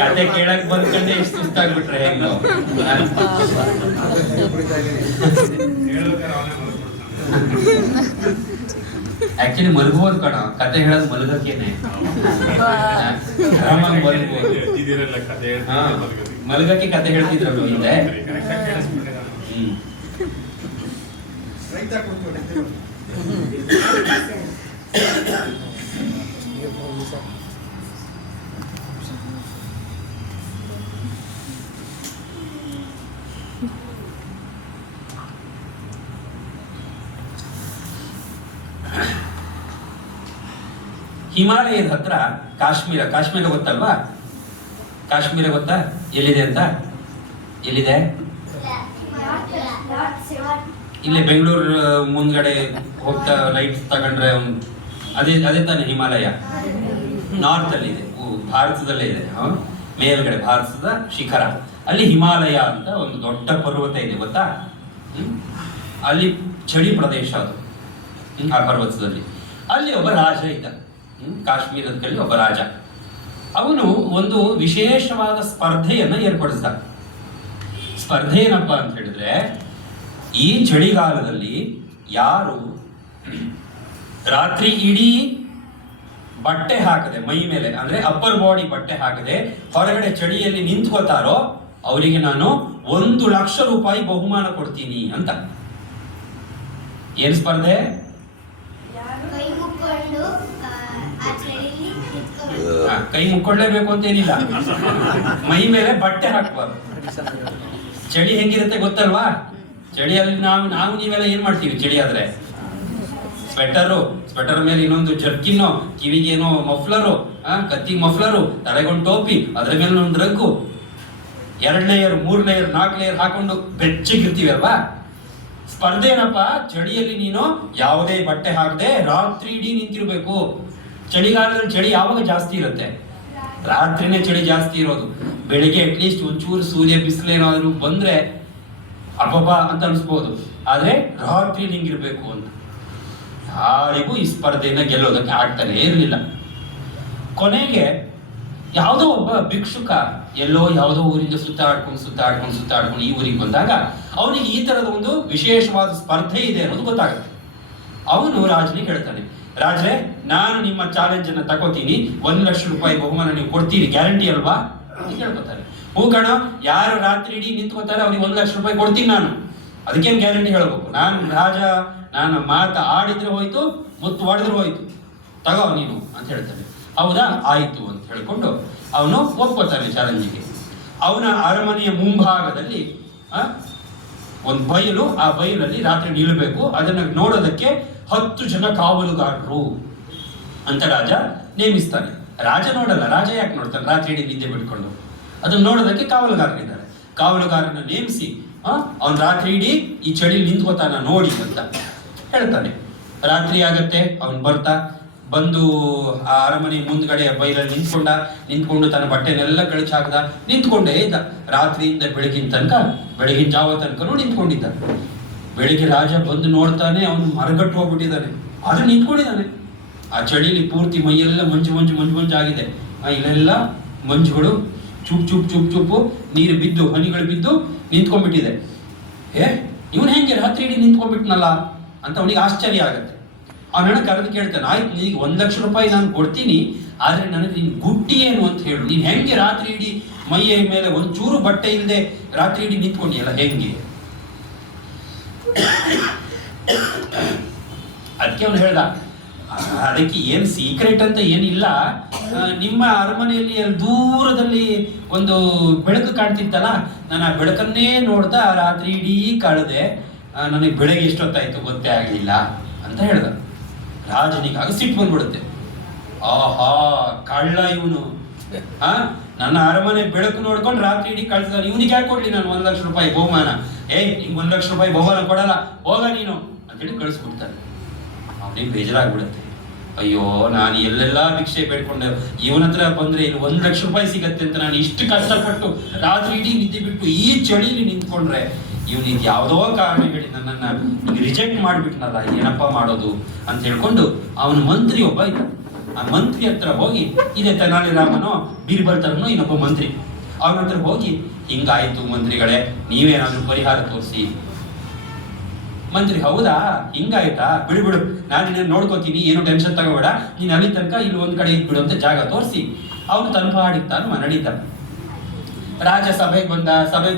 ಕತೆ ಕೇಳಕ್ ಬಂದ್ಕಂಡೆ ಇಷ್ಟು ಸುಸ್ತಾಗ್ಬಿಟ್ರೆ ಹೆಂಗ? ಆಕ್ಚುಲಿ ಮಲಗಬಹುದು ಕಣ, ಕತೆ ಹೇಳೋದು ಮಲಗಕ್ಕೇನೆ. ಆರಾಮಾಗಿ ಮಲಗಬಹುದು. ಮಲಗಕ್ಕೆ ಕತೆ ಹೇಳ್ತಿದ್ರಲ್ಲ ಹಿಂದೆ. ಹಿಮಾಲಯದ ಹತ್ರ ಕಾಶ್ಮೀರ. ಕಾಶ್ಮೀರ ಗೊತ್ತಲ್ವಾ? ಕಾಶ್ಮೀರ ಗೊತ್ತಾ ಎಲ್ಲಿದೆ ಅಂತ? ಎಲ್ಲಿದೆ? ಇಲ್ಲೇ ಬೆಂಗಳೂರು ಮುಂದ್ಗಡೆ ಹೋಗ್ತಾ ಲೈಟ್ ತಗೊಂಡ್ರೆ ಅದೇ ತಾನೆ ಹಿಮಾಲಯ. ನಾರ್ತ್ ಅಲ್ಲಿ ಇದೆ, ಭಾರತದಲ್ಲೇ ಇದೆ. ಮೇಲ್ಗಡೆ ಭಾರತದ ಶಿಖರ, ಅಲ್ಲಿ ಹಿಮಾಲಯ ಅಂತ ಒಂದು ದೊಡ್ಡ ಪರ್ವತ ಇದೆ ಗೊತ್ತಾ? ಅಲ್ಲಿ ಚಳಿ ಪ್ರದೇಶ ಅದು. ಆ ಪರ್ವತದಲ್ಲಿ ಅಲ್ಲಿ ಒಬ್ಬ ರಾಜ ಇದ್ದ. ಕಾಶ್ಮೀರದ ಕಡೆ ಒಬ್ಬ ರಾಜ. ಅವನು ಒಂದು ವಿಶೇಷವಾದ ಸ್ಪರ್ಧೆಯನ್ನ ಏರ್ಪಡಿಸಿದ. ಸ್ಪರ್ಧೆ ಏನಪ್ಪಾ ಅಂತ ಹೇಳಿದ್ರೆ, ಈ ಚಳಿಗಾಲದಲ್ಲಿ ಯಾರು ರಾತ್ರಿ ಇಡೀ ಬಟ್ಟೆ ಹಾಕದೆ, ಮೈ ಮೇಲೆ ಅಂದ್ರೆ ಅಪ್ಪರ್ ಬಾಡಿ ಬಟ್ಟೆ ಹಾಕದೆ ಹೊರಗಡೆ ಚಳಿಯಲ್ಲಿ ನಿಂತ್ಕೋತಾರೋ ಅವರಿಗೆ ನಾನು 1,00,000 ರೂಪಾಯಿ ಬಹುಮಾನ ಕೊಡ್ತೀನಿ ಅಂತ. ಏನ್ ಸ್ಪರ್ಧೆ? ಕೈ ಮುಕ್ಕೊಳ್ಳೇಬೇಕು ಅಂತೇನಿಲ್ಲ, ಮೈ ಮೇಲೆ ಬಟ್ಟೆ ಹಾಕ್ಬಾರ್ದು. ಚಳಿ ಹೆಂಗಿರುತ್ತೆ ಗೊತ್ತಲ್ವಾ? ಚಳಿಯಲ್ಲಿ ನಾವು ನೀವೆಲ್ಲ ಏನ್ ಮಾಡ್ತೀವಿ? ಚಳಿ ಆದ್ರೆ ಸ್ವೆಟರ್ ಮೇಲೆ ಇನ್ನೊಂದು ಜರ್ಕಿನ್ನು, ಕಿವಿಗೇನೋ ಮಫ್ಲರು, ಕತ್ತಿಗೆ ಮಫ್ಲರು, ತಲೆಗೊಂದು ಟೋಪಿ, ಅದ್ರ ಮೇಲೆ ಒಂದು ರಗ್ಗು, 2 ಲೇಯರ್ 3 ಲೇಯರ್ 4 ಲೇಯರ್ ಹಾಕೊಂಡು ಬೆಚ್ಚಗಿರ್ತೀವಿ ಅಲ್ವಾ? ಸ್ಪರ್ಧೆ ಏನಪ್ಪಾ? ಚಳಿಯಲ್ಲಿ ನೀನು ಯಾವುದೇ ಬಟ್ಟೆ ಹಾಕದೆ ರಾತ್ರಿ ಇಡೀ ನಿಂತಿರ್ಬೇಕು. ಚಳಿಗಾಲದಲ್ಲಿ ಚಳಿ ಯಾವಾಗ ಜಾಸ್ತಿ ಇರುತ್ತೆ? ರಾತ್ರಿನೇ ಚಳಿ ಜಾಸ್ತಿ ಇರೋದು. ಬೆಳಿಗ್ಗೆ ಅಟ್ಲೀಸ್ಟ್ ಒಂಚೂರು ಸೂರ್ಯ ಬಿಸಿಲೇನಾದ್ರು ಬಂದ್ರೆ ಅಬ್ಬಬ್ಬ ಅಂತ ಅನ್ಸ್ಬೋದು, ಆದ್ರೆ ರಾತ್ರಿ ನಿಂಗಿರ್ಬೇಕು ಅಂತ. ಯಾರಿಗೂ ಈ ಸ್ಪರ್ಧೆಯನ್ನ ಗೆಲ್ಲೋದಕ್ಕೆ ಆಗ್ತಾನೆ ಇರಲಿಲ್ಲ. ಕೊನೆಗೆ ಯಾವುದೋ ಒಬ್ಬ ಭಿಕ್ಷುಕ ಯಾವುದೋ ಊರಿಂದ ಸುತ್ತಾಡ್ಕೊಂಡು ಈ ಊರಿಗೆ ಬಂದಾಗ ಅವನಿಗೆ ಈ ತರದ ಒಂದು ವಿಶೇಷವಾದ ಸ್ಪರ್ಧೆ ಇದೆ ಅನ್ನೋದು ಗೊತ್ತಾಗುತ್ತೆ. ಅವನು ರಾಜನಿಗೆ ಹೇಳ್ತಾನೆ, ರಾಜರೇ, ನಾನು ನಿಮ್ಮ ಚಾಲೆಂಜ್ ಅನ್ನ ತಗೋತೀನಿ, 1,00,000 ರೂಪಾಯಿ ಬಹುಮಾನ ನೀವು ಕೊಡ್ತೀರಿ, ಗ್ಯಾರಂಟಿ ಅಲ್ವಾ ಅಂತ ಕೇಳ್ಕೊತಾರೆ. ಹೂ ಕಣ, ಯಾರು ರಾತ್ರಿ ಇಡೀ ನಿಂತ್ಕೋತಾರೆ ಅವ್ರಿಗೆ 1,00,000 ರೂಪಾಯಿ ಕೊಡ್ತೀನಿ ನಾನು. ಅದಕ್ಕೇನು ಗ್ಯಾರಂಟಿ ಹೇಳ್ಬೇಕು? ನಾನು ರಾಜ, ನಾನು ಮಾತು ಆಡಿದ್ರೆ ಹೋಯ್ತು, ಮುತ್ತು ಹೊಡೆದ್ರೆ ಹೋಯ್ತು, ತಗೋ ನೀನು ಅಂತ ಹೇಳ್ತಾನೆ. ಹೌದಾ, ಆಯ್ತು ಅಂತ ಹೇಳ್ಕೊಂಡು ಅವನು ಒಪ್ಕೋತಾನೆ ಚಾಲೆಂಜಿಗೆ. ಅವನ ಅರಮನೆಯ ಮುಂಭಾಗದಲ್ಲಿ ಒಂದು ಬಯಲು, ಆ ಬಯಲಲ್ಲಿ ರಾತ್ರಿ ನಿಲ್ಲಬೇಕು. ಅದನ್ನ ನೋಡೋದಕ್ಕೆ 10 ಜನ ಕಾವಲುಗಾರರು ಅಂತ ರಾಜ ನೇಮಿಸ್ತಾನೆ. ರಾಜ ನೋಡಲ್ಲ, ರಾಜ ಯಾಕೆ ನೋಡ್ತಾನೆ? ರಾತ್ರಿ ಇಡೀ ನಿದ್ದೆ ಬಿಟ್ಕೊಂಡು ಅದನ್ನ ನೋಡೋದಕ್ಕೆ ಕಾವಲುಗಾರರಿದ್ದಾರೆ. ಕಾವಲುಗಾರನ ನೇಮಿಸಿ ಅವನ್ ರಾತ್ರಿ ಇಡೀ ಈ ಚಳಿ ನಿಂತ್ಕೋತಾನ ನೋಡಿ ಅಂತ ಹೇಳ್ತಾನೆ. ರಾತ್ರಿ ಆಗತ್ತೆ, ಅವನ್ ಬಂದು ಆ ಅರಮನೆ ಮುಂದ್ಗಡೆ ಬೈಲಲ್ಲಿ ನಿಂತ್ಕೊಂಡು ತನ್ನ ಬಟ್ಟೆನೆಲ್ಲ ಕಳಚಿ ಹಾಕದ, ನಿಂತ್ಕೊಂಡೇ ಇದ್ದ ರಾತ್ರಿಯಿಂದ ಬೆಳಗಿನ ಜಾವ ತನಕನೂ ನಿಂತ್ಕೊಂಡಿದ್ದ. ಬೆಳಿಗ್ಗೆ ರಾಜ ಬಂದು ನೋಡ್ತಾನೆ, ಅವನು ಮರಗಟ್ಟು ಹೋಗ್ಬಿಟ್ಟಿದ್ದಾನೆ, ಆದ್ರೆ ನಿಂತ್ಕೊಂಡಿದ್ದಾನೆ. ಆ ಚಳಿಲಿ ಪೂರ್ತಿ ಮೈಯೆಲ್ಲ ಮಂಜು ಆಗಿದೆ. ಇಲ್ಲೆಲ್ಲ ಮಂಜುಗಳು ಚುಪ್ಪು ನೀರು ಬಿದ್ದು, ಹನಿಗಳು ಬಿದ್ದು ನಿಂತ್ಕೊಂಡ್ಬಿಟ್ಟಿದೆ. ಇವನು ಹೆಂಗೆ ರಾತ್ರಿ ಇಡೀ ನಿಂತ್ಕೊಂಡ್ಬಿಟ್ನಲ್ಲ ಅಂತ ಅವನಿಗೆ ಆಶ್ಚರ್ಯ ಆಗತ್ತೆ. ಅವನ ಕರೆದು ಕೇಳ್ತಾನೆ, ಆಯ್ತು, ನೀಗ 1,00,000 ರೂಪಾಯಿ ನಾನು ಕೊಡ್ತೀನಿ, ಆದ್ರೆ ನನಗೆ ನಿನ್ ಗುಟ್ಟಿ ಏನು ಅಂತ ಹೇಳು. ನೀನ್ ಹೆಂಗೆ ರಾತ್ರಿ ಇಡೀ ಮೈಯ ಮೇಲೆ ಒಂಚೂರು ಬಟ್ಟೆ ಇಲ್ಲದೆ ರಾತ್ರಿ ಇಡೀ ನಿಂತ್ಕೊಂಡಿಯಲ್ಲ, ಹೆಂಗೆ? ಅದಕ್ಕೆ ಅವನು ಹೇಳ್ದ, ಅದಕ್ಕೆ ಏನು ಸೀಕ್ರೆಟ್ ಅಂತ ಏನಿಲ್ಲ, ನಿಮ್ಮ ಅರಮನೆಯಲ್ಲಿ ದೂರದಲ್ಲಿ ಒಂದು ಬೆಳಕು ಕಾಣ್ತಿತ್ತಲ್ಲ, ನಾನು ಆ ಬೆಳಕನ್ನೇ ನೋಡ್ತಾ ರಾತ್ರಿ ಇಡೀ ಕಳೆದೆ, ನನಗೆ ಬೆಳಗ್ಗೆ ಎಷ್ಟೊತ್ತಾಯ್ತು ಗೊತ್ತೇ ಆಗಲಿಲ್ಲ ಅಂತ ಹೇಳ್ದ. ರಾಜನಿಗಾಗ ಸಿಟ್ಟು ಬಂದ್ಬಿಡುತ್ತೆ. ಆಹಾ, ಕಳ್ಳ ಇವನು, ನನ್ನ ಅರಮನೆ ಬೆಳಕು ನೋಡ್ಕೊಂಡು ರಾತ್ರಿ ಇಡೀ ಕಳ್ಸಿದಾನೆ, ಇವನಿಗೆ ಯಾಕೆ ಕೊಡ್ಲಿ ನಾನು 1,00,000 ರೂಪಾಯಿ ಬಹುಮಾನ? ನಿಮ್ಗೆ 1,00,000 ರೂಪಾಯಿ ಬಹುಮಾನ ಕೊಡಲ್ಲ, ಹೋಗ ನೀನು ಅಂತೇಳಿ ಕಳಿಸ್ಬಿಡ್ತಾನೆ. ಅವನಿಗೆ ಬೇಜಾರಾಗ್ಬಿಡುತ್ತೆ. ಅಯ್ಯೋ, ನಾನು ಎಲ್ಲೆಲ್ಲ ಭಿಕ್ಷೆ ಬೇಡ್ಕೊಂಡೆ, ಇವನ ಹತ್ರ ಬಂದ್ರೆ ಇಲ್ಲಿ 1,00,000 ರೂಪಾಯಿ ಸಿಗತ್ತೆ ಅಂತ ನಾನು ಇಷ್ಟು ಕಷ್ಟಪಟ್ಟು ರಾತ್ರಿ ಇಡೀ ನಿದ್ದೆ ಬಿಟ್ಟು ಈ ಚಳಿಲಿ ನಿಂತ್ಕೊಂಡ್ರೆ ಇವನಿಗೆ ಯಾವುದೋ ಕಾರಣ ಹೇಳಿ ನನ್ನನ್ನ ರಿಜೆಕ್ಟ್ ಮಾಡಿಬಿಟ್ನಲ್ಲ, ಏನಪ್ಪಾ ಮಾಡೋದು ಅಂತ ಹೇಳ್ಕೊಂಡು ಅವನ ಮಂತ್ರಿ ಒಬ್ಬ ಇದ್ದ, ಆ ಮಂತ್ರಿ ಹತ್ರ ಹೋಗಿ, ಇದೇ ತೆನಾಲಿ ರಾಮನೋ ಬೀರ್ಬಲ್ ತರನೋ ಇನ್ನೊಬ್ಬ ಮಂತ್ರಿ, ಅವನ ಹತ್ರ ಹೋಗಿ ಹಿಂಗಾಯ್ತು ಮಂತ್ರಿಗಳೇ, ನೀವೇನಾದ್ರೂ ಪರಿಹಾರ ತೋರಿಸಿ. ಮಂತ್ರಿ ಹೌದಾ, ಹಿಂಗಾಯ್ತಾ, ಬಿಡು ನಾನು ನಿನ್ನ ನೋಡ್ಕೋತೀನಿ, ಏನು ಟೆನ್ಷನ್ ತಗೋಬೇಡ, ನೀನು ಅಲ್ಲಿ ತನಕ ಇಲ್ಲಿ ಒಂದ್ ಕಡೆ ಇದ್ಬಿಡು ಅಂತ ಜಾಗ ತೋರಿಸಿ ಅವನು ತನ್ನ ಪಾಡಿಗೆ ತಾನು ನಡೀತ. ರಾಜ ಸಭೆಗೆ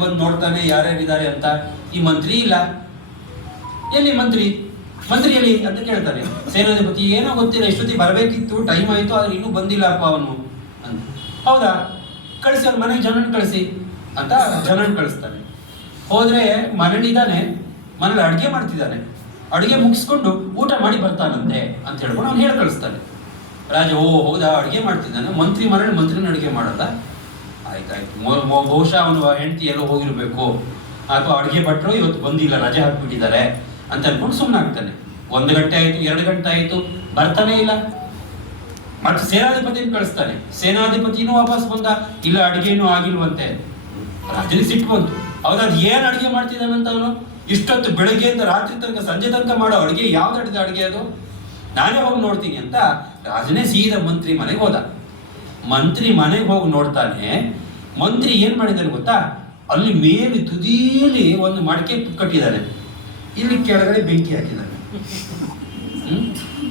ಬಂದು ನೋಡ್ತಾನೆ ಯಾರ್ಯಾರಿದ್ದಾರೆ ಅಂತ. ಈ ಮಂತ್ರಿ ಇಲ್ಲ. ಎಲ್ಲಿ ಮಂತ್ರಿ ಎಲ್ಲಿ ಅಂತ ಕೇಳ್ತಾನೆ. ಸೇನಾಧಿಪತಿ ಏನೋ ಗೊತ್ತಿಲ್ಲ, ಎಷ್ಟೊತ್ತಿ ಬರಬೇಕಿತ್ತು, ಟೈಮ್ ಆಯ್ತು, ಆದ್ರೆ ಇನ್ನೂ ಬಂದಿಲ್ಲಪ್ಪ ಅವನು ಅಂತ. ಹೌದಾ, ಕಳಿಸಿ ಅವ್ನ ಮನೆಗೆ ಜನನ್ ಕಳಿಸಿ ಅಂತ ಜನನ್ ಕಳಿಸ್ತಾನೆ. ಹೋದ್ರೆ ಮನೇಲಿದ್ದಾನೆ, ಮನೇಲಿ ಅಡುಗೆ ಮಾಡ್ತಿದ್ದಾನೆ, ಅಡುಗೆ ಮುಗಿಸ್ಕೊಂಡು ಊಟ ಮಾಡಿ ಬರ್ತಾನಂತೆ ಅಂತ ಹೇಳ್ಕೊಂಡು ಅವ್ನು ಹೇಳಿ ಕಳಿಸ್ತಾನೆ. ರಾಜ ಓ ಹೌದಾ, ಅಡುಗೆ ಮಾಡ್ತಿದ್ದಾನೆ, ಮಂತ್ರಿ ಮನೇಲಿ ಮಂತ್ರಿನ ಅಡುಗೆ ಮಾಡಲ್ಲ, ಆಯ್ತಾಯ್ತು, ಬಹುಶಃ ಅವನು ಹೆಂಡತಿ ಎಲ್ಲೋ ಹೋಗಿರ್ಬೇಕು, ಅಥವಾ ಅಡುಗೆ ಭಟ್ರು ಇವತ್ತು ಬಂದಿಲ್ಲ, ರಜೆ ಹಾಕ್ಬಿಟ್ಟಿದ್ದಾರೆ ಅಂತ ಅನ್ಕೊಂಡು ಸುಮ್ಮನಾಗ್ತಾನೆ. 1 ಗಂಟೆ ಆಯ್ತು, 2 ಗಂಟೆ ಆಯ್ತು, ಬರ್ತಾನೆ ಇಲ್ಲ. ಮತ್ತೆ ಸೇನಾಧಿಪತಿನ ಕಳಿಸ್ತಾನೆ. ಸೇನಾಧಿಪತಿನೂ ವಾಪಸ್ ಬಂದ, ಇಲ್ಲ ಅಡುಗೆನೂ ಆಗಿಲ್ವಂತೆ. ರಾಜನಿಗೆ ಸಿಟ್ಟು ಬಂತು. ಹೌದಾದ್ ಏನ್ ಅಡುಗೆ ಮಾಡ್ತಿದ್ದಾನಂತ ಅವನು, ಇಷ್ಟೊತ್ತು ಬೆಳಗ್ಗೆಯಿಂದ ರಾತ್ರಿ ತನಕ ಸಂಜೆ ತನಕ ಮಾಡೋ ಅಡುಗೆ, ಯಾವ್ದು ಅಡುಗೆ ಅದು, ನಾನೇ ಹೋಗಿ ನೋಡ್ತೀನಿ ಅಂತ ರಾಜನೇ ಸೀದಾ ಮಂತ್ರಿ ಮನೆಗೆ ಹೋದ. ಮಂತ್ರಿ ಮನೆಗೆ ಹೋಗಿ ನೋಡ್ತಾನೆ. ಮಂತ್ರಿ ಏನ್ ಮಾಡಿದಾನೆ ಗೊತ್ತಾ, ಅಲ್ಲಿ ಮೇಲೆ ತುದಿಯಲ್ಲಿ ಒಂದು ಮಡಕೆ ಕಟ್ಟಿದ್ದಾನೆ, ಇಲ್ಲಿ ಕೆಳಗಡೆ ಬೆಂಕಿ ಹಾಕಿದ್ದಾನೆ.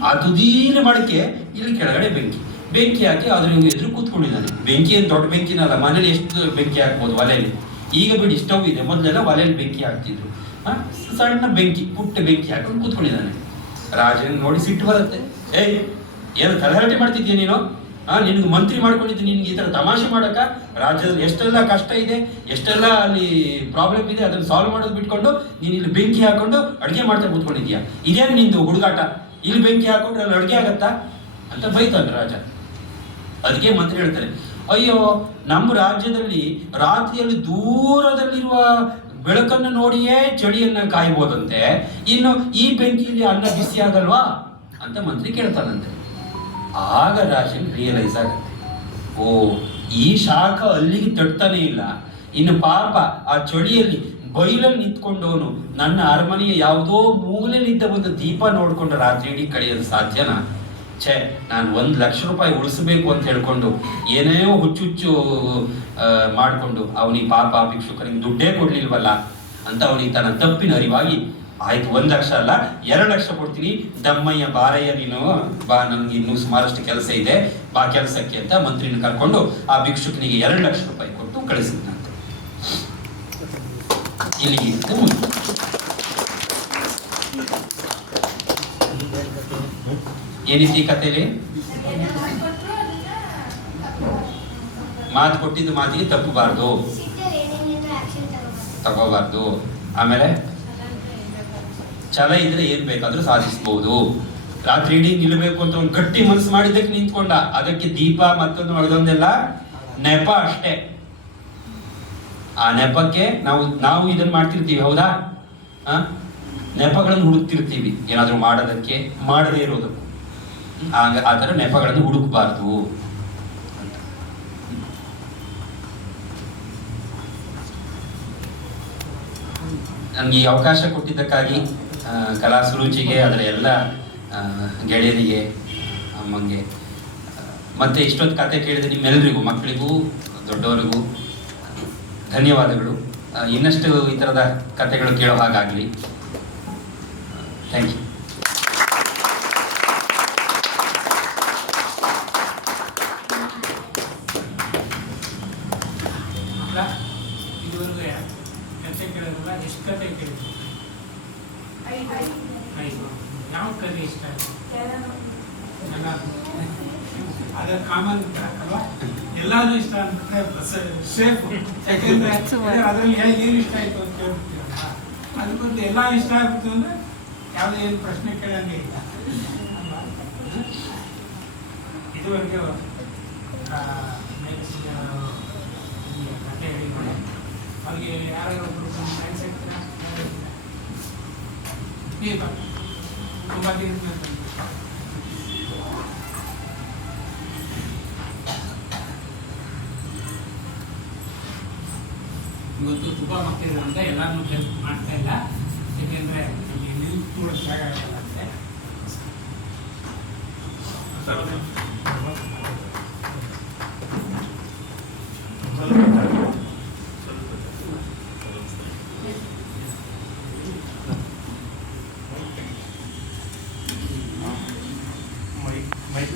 ಆ ತುದೀಲಿ ಮಡಕೆ, ಇಲ್ಲಿ ಕೆಳಗಡೆ ಬೆಂಕಿ ಹಾಕಿ ಅದ್ರ ಎದುರು ಕೂತ್ಕೊಂಡಿದ್ದಾನೆ. ಬೆಂಕಿ ಏನು ದೊಡ್ಡ ಬೆಂಕಿನಲ್ಲ, ಮನೇಲಿ ಎಷ್ಟು ಬೆಂಕಿ ಹಾಕ್ಬೋದು ಒಲೆಯಲ್ಲಿ, ಈಗ ಬಿಡಿ ಸ್ಟವ್ ಇದೆ, ಮೊದಲೆಲ್ಲ ಒಲೆಯಲ್ಲಿ ಬೆಂಕಿ ಹಾಕ್ತಿದ್ರು. ಸಣ್ಣ ಬೆಂಕಿ, ಪುಟ್ಟ ಬೆಂಕಿ ಹಾಕೊಂಡು ಕೂತ್ಕೊಂಡಿದ್ದಾನೆ. ರಾಜನ ನೋಡಿ ಸಿಟ್ಟು ಬರುತ್ತೆ. ಏಯ್ ಏನು ತಲೆಹರಟೆ ಮಾಡ್ತಿದ್ಯಾ ನೀನು, ನಿನ್ಗೆ ಮಂತ್ರಿ ಮಾಡ್ಕೊಂಡಿದ್ದೀನಿ, ನಿನ್ಗೆ ಈ ತರ ತಮಾಷೆ ಮಾಡಕ, ರಾಜ್ಯದಲ್ಲಿ ಎಷ್ಟೆಲ್ಲ ಕಷ್ಟ ಇದೆ, ಎಷ್ಟೆಲ್ಲ ಅಲ್ಲಿ ಪ್ರಾಬ್ಲಮ್ ಇದೆ, ಅದನ್ನ ಸಾಲ್ವ್ ಮಾಡೋದು ಬಿಟ್ಕೊಂಡು ನೀನು ಇಲ್ಲಿ ಬೆಂಕಿ ಹಾಕೊಂಡು ಅಡುಗೆ ಮಾಡ್ತಾ ಕೂತ್ಕೊಂಡಿದ್ಯಾ, ಇದೇನು ನಿಂದು ಹುಡುಗಾಟ, ಇಲ್ಲಿ ಬೆಂಕಿ ಹಾಕೊಂಡ್ರೆ ಅಲ್ಲಿ ಅಡುಗೆ ಆಗತ್ತಾ ಅಂತ ಬೈತಾನೆ ರಾಜ. ಅದಕ್ಕೆ ಮಂತ್ರಿ ಹೇಳ್ತಾರೆ, ಅಯ್ಯೋ ನಮ್ಮ ರಾಜ್ಯದಲ್ಲಿ ರಾತ್ರಿಯಲ್ಲಿ ದೂರದಲ್ಲಿರುವ ಬೆಳಕನ್ನು ನೋಡಿಯೇ ಚಳಿಯನ್ನ ಕಾಯ್ಬೋದಂತೆ, ಇನ್ನು ಈ ಬೆಂಕಿಯಲ್ಲಿ ಅನ್ನ ಬಿಸಿ ಆಗಲ್ವಾ ಅಂತ ಮಂತ್ರಿ ಕೇಳ್ತಾನಂತೆ. ಆಗ ರಾಜನ್ ರಿಯಲೈಸ್ ಆಗುತ್ತೆ, ಓ ಈ ಶಾಖ ಅಲ್ಲಿಗೆ ತಡ್ತಾನೆ ಇಲ್ಲ, ಇನ್ನು ಪಾಪ ಆ ಚಳಿಯಲ್ಲಿ ಬೈಲಲ್ಲಿ ನಿಂತ್ಕೊಂಡವನು ನನ್ನ ಅರಮನೆಯ ಯಾವುದೋ ಮೂಲೆಯಲ್ಲಿದ್ದ ಒಂದು ದೀಪ ನೋಡ್ಕೊಂಡು ರಾತ್ರಿ ಇಡೀ ಕಳೆಯೋದು ಸಾಧ್ಯನಾ? ಛೇ, ನಾನು 1 ಲಕ್ಷ ರೂಪಾಯಿ ಉಳಿಸಬೇಕು ಅಂತ ಹೇಳ್ಕೊಂಡು ಏನೇನೋ ಹುಚ್ಚುಚ್ಚು ಮಾಡಿಕೊಂಡು ಅವನಿಗೆ ಪಾಪ ಭಿಕ್ಷುಕನಿಗೆ ದುಡ್ಡೇ ಕೊಡ್ಲಿಲ್ವಲ್ಲ ಅಂತ ಅವನಿಗೆ ತನ್ನ ತಪ್ಪಿನ ಅರಿವಾಗಿ, ಆಯ್ತು 1 ಲಕ್ಷ ಅಲ್ಲ 2 ಲಕ್ಷ ಕೊಡ್ತೀನಿ, ದಮ್ಮಯ್ಯ ಬಾರಯ್ಯ ನೀನು ಬಾ, ನನ್ಗೆ ಇನ್ನೂ ಸುಮಾರಷ್ಟು ಕೆಲಸ ಇದೆ, ಬಾ ಕೆಲಸಕ್ಕೆ ಅಂತ ಮಂತ್ರಿನ ಕರ್ಕೊಂಡು ಆ ಭಿಕ್ಷುಕನಿಗೆ 2 ಲಕ್ಷ ರೂಪಾಯಿ ಕೊಟ್ಟು ಕಳಿಸಿದ್ನಂತೆ. ಇಲ್ಲಿಗೆ ಏನಿತಿ ಕಥೆಯಲ್ಲಿ, ಮಾತು ಕೊಟ್ಟಿದ್ದು ಮಾತಿಗೆ ತಪ್ಪಬಾರ್ದು, ತಗೋಬಾರ್ದು. ಆಮೇಲೆ ಛಲ ಇದ್ರೆ ಏನ್ ಬೇಕಾದ್ರೂ ಸಾಧಿಸಬಹುದು. ರಾತ್ರಿ ಇಡೀ ನಿಲ್ಲಬೇಕು ಅಂತ ಒಂದು ಗಟ್ಟಿ ಮನಸ್ಸು ಮಾಡಿದ್ದಕ್ಕೆ ನಿಂತ್ಕೊಂಡ, ಅದಕ್ಕೆ ದೀಪ ಮತ್ತೊಂದು ಅದೊಂದೆಲ್ಲ ನೆಪ ಅಷ್ಟೇ. ಆ ನೆಪಕ್ಕೆ ನಾವು ಇದನ್ನ ಮಾಡ್ತಿರ್ತೀವಿ, ಹೌದಾ? ನೆಪಗಳನ್ನು ಹುಡುಕ್ತಿರ್ತೀವಿ, ಏನಾದ್ರೂ ಮಾಡೋದಕ್ಕೆ, ಮಾಡದೇ ಇರೋದಕ್ಕೂ. ಆ ಥರ ನೆಪಗಳನ್ನು ಹುಡುಕಬಾರ್ದು. ನನಗೆ ಈ ಅವಕಾಶ ಕೊಟ್ಟಿದ್ದಕ್ಕಾಗಿ ಕಲಾ ಸುರುಚಿಗೆ, ಅದರ ಎಲ್ಲ ಗೆಳೆಯರಿಗೆ, ಅಮ್ಮಂಗೆ, ಮತ್ತೆ ಇಷ್ಟೊತ್ತು ಕತೆ ಕೇಳಿದ ನಿಮ್ಮೆಲ್ಲರಿಗೂ, ಮಕ್ಕಳಿಗೂ ದೊಡ್ಡವರಿಗೂ ಧನ್ಯವಾದಗಳು. ಇನ್ನಷ್ಟು ಈ ಥರದ ಕತೆಗಳು ಕೇಳೋ ಹಾಗಾಗಲಿ. Thank you. ಇದುವರೆಗೂ ಕತೆ ಕೇಳೋದಿಲ್ಲ, ಎಷ್ಟು ಕತೆ ಕೇಳಿದ್ರು? 5. ಯಾವ ಕತೆ ಇಷ್ಟ ಆಯ್ತು? ಅದ ಕಾಮನ್ ಅಲ್ವಾ, ಎಲ್ಲಾನು ಇಷ್ಟ ಅಂದ್ಬಿಟ್ರೆ ಸೇಫ್. ಯಾಕೆಂದ್ರೆ ಅದ್ರಲ್ಲಿ ಏನು ಇಷ್ಟ ಆಯ್ತು ಅಂತ ಕೇಳ್ಬಿಡ್ತೀವಲ್ಲ, ಅದಕ್ಕೊಂದು ಎಲ್ಲ ಇಷ್ಟ ಆಗ್ಬಿಡ್ತು ಅಂದ್ರೆ ಯಾವುದೇ ಏನು ಪ್ರಶ್ನೆ ಕೇಳಂಗೆ ಇಲ್ಲ ಅಲ್ವಾ. ಇದುವರೆಗೆ ಕತೆ ಹೇಳಿದ್ರೆ ಅವ್ರಿಗೆ ಯಾರೊಬ್ಬರು ಥ್ಯಾಂಕ್ಸ್ ಹೇಳ್ತೀರಾ? ತುಂಬ ದಿನ ಇವತ್ತು ತುಂಬ ಮಕ್ಕಳಿರೋದ್ರಿಂದ ಎಲ್ಲರನ್ನೂ ಹೆಲ್ಪ್ ಮಾಡ್ತಾ ಇಲ್ಲ, ಯಾಕೆಂದರೆ ಇಲ್ಲಿ ನಿಲ್ತು ಕೂಡ ಜಾಗ ಆಗಲ್ಲ ಅಂತೆ. ಮೈಕ್